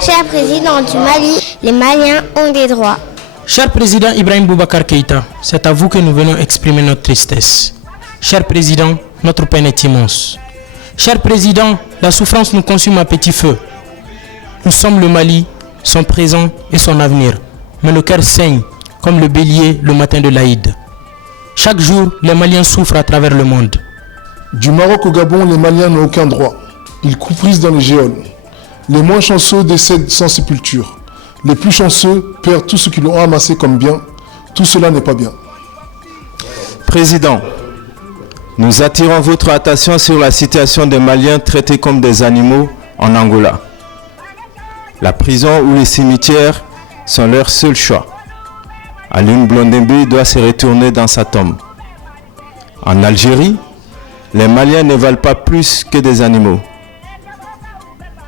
Cher président du Mali, les Maliens ont des droits. Cher président Ibrahim Boubacar Keïta, c'est à vous que nous venons exprimer notre tristesse. Cher président, notre peine est immense. Cher président, la souffrance nous consume à petit feu. Nous sommes le Mali, son présent et son avenir. Mais le cœur saigne comme le bélier le matin de l'Aïd. Chaque jour, les Maliens souffrent à travers le monde. Du Maroc au Gabon, les Maliens n'ont aucun droit. Ils croupissent dans les géoles. Les moins chanceux décèdent sans sépulture. Les plus chanceux perdent tout ce qu'ils ont amassé comme bien. Tout cela n'est pas bien. Président, nous attirons votre attention sur la situation des Maliens traités comme des animaux en Angola. La prison ou les cimetières sont leur seul choix. Alioune Blondembe doit se retourner dans sa tombe. En Algérie, les Maliens ne valent pas plus que des animaux.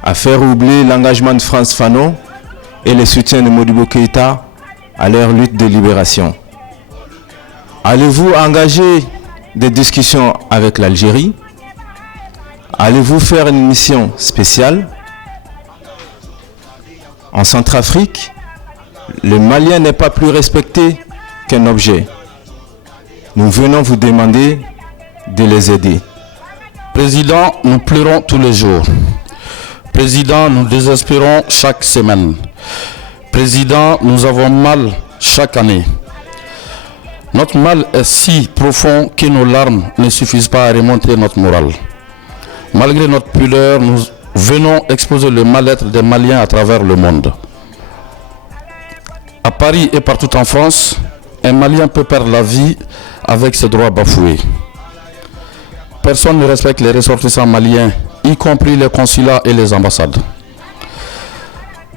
À faire oublier l'engagement de Frantz Fanon et le soutien de Modibo Keïta à leur lutte de libération. Allez-vous engager des discussions avec l'Algérie? Allez-vous faire une mission spéciale? En Centrafrique, le Malien n'est pas plus respecté qu'un objet. Nous venons vous demander de les aider. Président, nous pleurons tous les jours. Président, nous désespérons chaque semaine. Président, nous avons mal chaque année. Notre mal est si profond que nos larmes ne suffisent pas à remonter notre morale. Malgré notre pudeur, nous venons exposer le mal-être des Maliens à travers le monde. À Paris et partout en France, un Malien peut perdre la vie avec ses droits bafoués. Personne ne respecte les ressortissants maliens, y compris les consulats et les ambassades.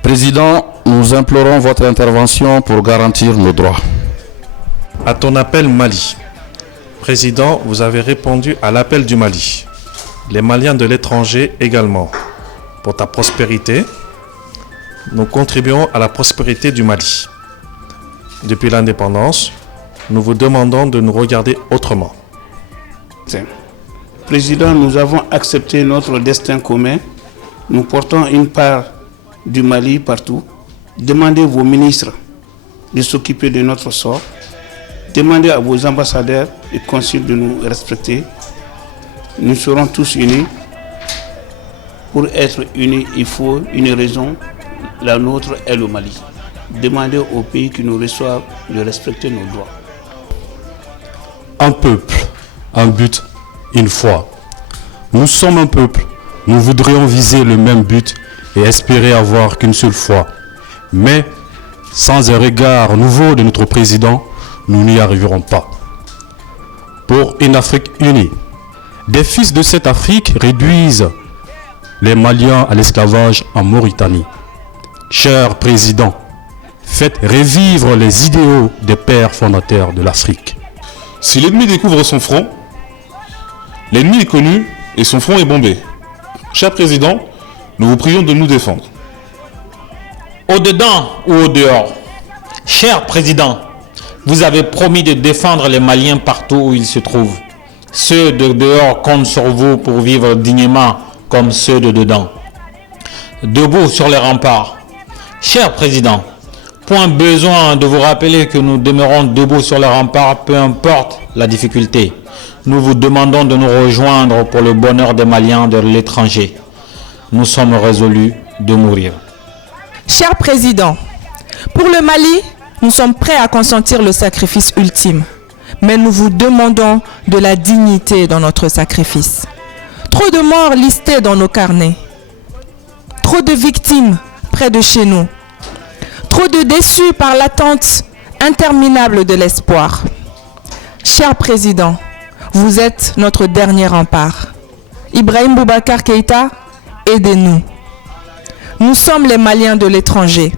Président, nous implorons votre intervention pour garantir nos droits. À ton appel Mali. Président, vous avez répondu à l'appel du Mali. Les Maliens de l'étranger également. Pour ta prospérité, nous contribuons à la prospérité du Mali. Depuis l'indépendance, nous vous demandons de nous regarder autrement. Président, nous avons accepté notre destin commun. Nous portons une part du Mali partout. Demandez vos ministres de s'occuper de notre sort. Demandez à vos ambassadeurs et consuls de nous respecter. Nous serons tous unis. Pour être unis, il faut une raison. La nôtre est le Mali. Demandez aux pays qui nous reçoivent de respecter nos droits. Un peuple, un but, une foi. Nous sommes un peuple. Nous voudrions viser le même but et espérer avoir qu'une seule foi. Mais, sans un regard nouveau de notre président, nous n'y arriverons pas. Pour une Afrique unie, des fils de cette Afrique réduisent les Maliens à l'esclavage en Mauritanie. Cher président, faites revivre les idéaux des pères fondateurs de l'Afrique. Si l'ennemi découvre son front, l'ennemi est connu et son front est bombé. Cher président, nous vous prions de nous défendre. Au-dedans ou au-dehors, cher président, vous avez promis de défendre les Maliens partout où ils se trouvent. Ceux de dehors comptent sur vous pour vivre dignement comme ceux de dedans. Debout sur les remparts. Cher président, point besoin de vous rappeler que nous demeurons debout sur les remparts, peu importe la difficulté. Nous vous demandons de nous rejoindre pour le bonheur des Maliens de l'étranger. Nous sommes résolus de mourir. Cher président, pour le Mali, nous sommes prêts à consentir le sacrifice ultime. Mais nous vous demandons de la dignité dans notre sacrifice. Trop de morts listés dans nos carnets. Trop de victimes près de chez nous. Trop de déçus par l'attente interminable de l'espoir. Cher président, vous êtes notre dernier rempart. Ibrahim Boubacar Keïta, aidez-nous. Nous sommes les Maliens de l'étranger.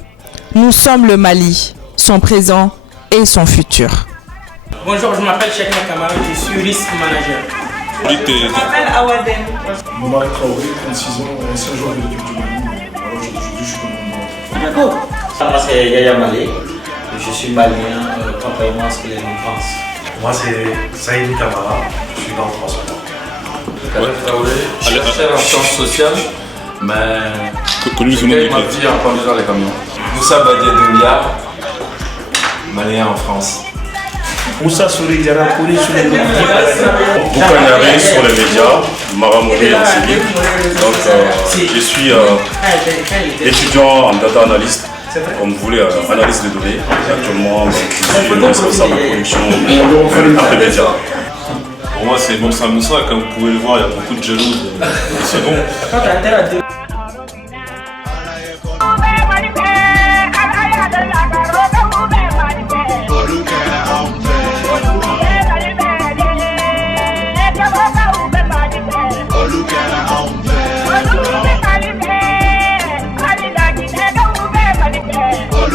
Nous sommes le Mali, son présent et son futur. Bonjour, je m'appelle Cheikh Kamara, je suis risk manager. Je m'appelle Awadem. Mohamed Traoré, 36 ans, ancien joueur de l'équipe du Mali. Alors aujourd'hui, je suis commandant. D'accord. Moi c'est Yaya Malé, je suis malien, contrairement à ce que les gens pensent. Moi c'est Saïdou Kamara, je suis dans le transport. Mohamed Traoré, je suis chercheur en sciences sociales, mais connu sous le nom de Guet. Moussa Badia Doumbia, malien en France. Moussa Souridjara, connu sous le nom de Boukanyari sur les médias, Maramouri en civil. Donc je suis étudiant en data analyst, comme vous voulez, analyse de données. Actuellement, je suis responsable de production de médias. Pour moi, c'est Moussa Moussa. Comme vous pouvez le voir, il y a beaucoup de jaloux. C'est bon.